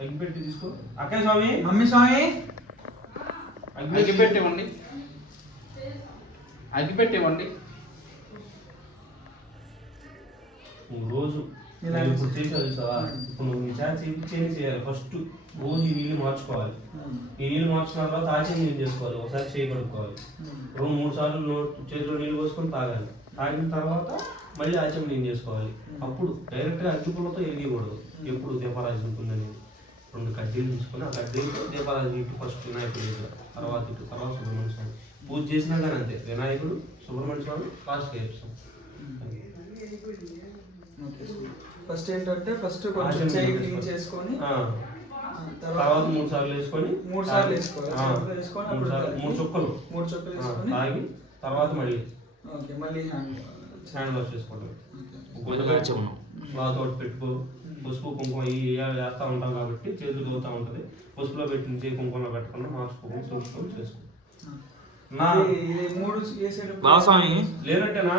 అగ్గిపెట్టి తీసుకో. అక్కయ్య స్వామి, మమ్మీ స్వామి, అగ్గిపెట్టి ఇవ్వండి. అగ్గిపెట్టి ఇవ్వండి. రోజు ఇప్పుడు చేసావు చూసావా, ఇప్పుడు నువ్వు నీ చేత చేయాలి. ఫస్ట్ రోజు ఈ నీళ్ళు మార్చుకోవాలి. ఈ నీళ్ళు మార్చుకున్న తర్వాత ఆచరణ నీళ్ళు చేసుకోవాలి. ఒకసారి చేయి కడుక్కోవాలి. 2-3 సార్లు చేతిలో నీళ్ళు పోసుకొని తాగాలి. తాగిన తర్వాత మళ్ళీ ఆచరణ నీళ్ళు చేసుకోవాలి. అప్పుడు డైరెక్ట్గా అగ్గిపుల్లతో వెలిగకూడదు. ఎప్పుడు దీపారాజు ఉంటుందని 2 కడ్డీలు తీసుకొని ఆ కడ్డీలతో దీపారాజు ఇటు ఫస్ట్ వినాయకుడు దగ్గర, తర్వాత సుబ్రహ్మణ్య స్వామి పూజ చేసినా కానీ అంతే. వినాయకుడు, సుబ్రహ్మణ్య స్వామి, లాస్ట్ చేస్తాం. ఫస్ట్ ఏంటంటే కొంచెం చేయి క్లీన్ చేసుకొని తర్వాత 3 సార్లు వేసుకొని 3 సార్లు వేసుకోవాలి. 3 చుక్కలు వేసుకొని తాగి తర్వాత మళ్ళీ మళ్ళీ హ్యాండ్ వాష్ చేసుకోవడం. క్లాత్ ఒకటి పెట్టుకో. పసుపు కుంకుమ వేస్తూ ఉంటాం కాబట్టి చేతులు తోగుతూ ఉంటుంది. పసుపులో పెట్టిన చేయి కుంకుమలో పెట్టకుండా మార్చుకోకుండా చూసుకొని చేసుకో. లేదంటేనా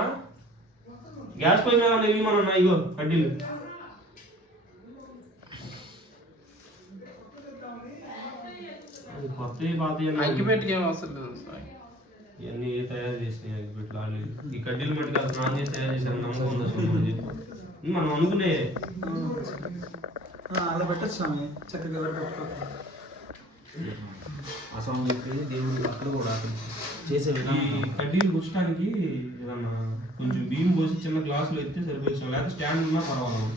గ్యాస్ పొయ్యి మీద ఇవ్వమన్నా. ఇగో కడ్డీలు అగ్గిపెట్టికి ఏం అవసరం లేదు. ఇవన్నీ తయారు చేసినాయి అగ్గిపెట్లు. ఈ కడ్డీలు మట్టి స్నానం చేసి తయారు చేశారు. నమ్మకం ఉందా మనం అనుకునే అలా పెట్టచ్చు స్వామి. చక్కగా ఆ స్వామికి దేవుడు అక్కడ కూడా చేసే ఈ కడ్డీలు గుచ్చడానికి ఏదన్నా కొంచెం బియ్యం పోసి చిన్న గ్లాసులో ఎత్తే సరిపోతుంది. లేకపోతే స్టాండ్ ఉన్నా పర్వాలేదు.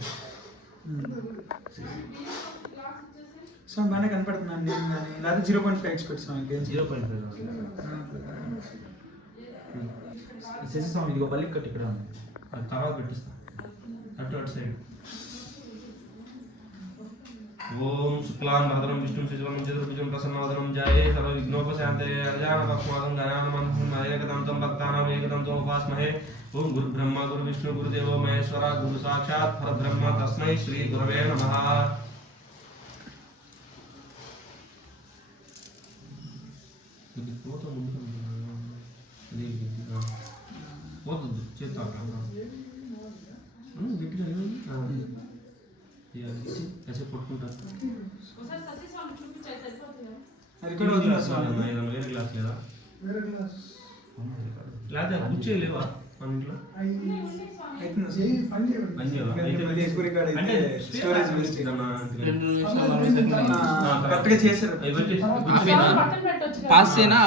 స్వామి బాగానే కనపడుతున్నాను నేను కానీ, లేకపోతే 0.5 ఎక్స్పెక్ట్ స్వామికి. 0.5 శశి స్వామి ఇదిగో పల్లి కట్టి ఇక్కడ అది తర్వాత పెట్టిస్తా. అటు సైడ్. ఓం శుక్లాం వరదరం విష్ణుం శశివర్ణం చతుర్భుజం ప్రసన్నవదనం ధ్యాయే సర్వవిఘ్నోపశాంతయే అజానపస్మాదం గణానాం ఏకదంతం భక్తానాం ఏకదంతం ఉపాస్మహే. ఓం గురు బ్రహ్మ గురు విష్ణు గురుదేవో మహేశ్వర గురు సాక్షాత్ పరబ్రహ్మ తస్మై శ్రీ గురవే నమః. పోతుంది చేస్తా గట్టిగా కాసేపు పట్టుకుంటారు. వేరే గ్లాస్ లేదా? లేదా కూర్చో లేవా మన ఇంట్లో? కరెక్ట్గా చేశారు. పాస్ చేయనా?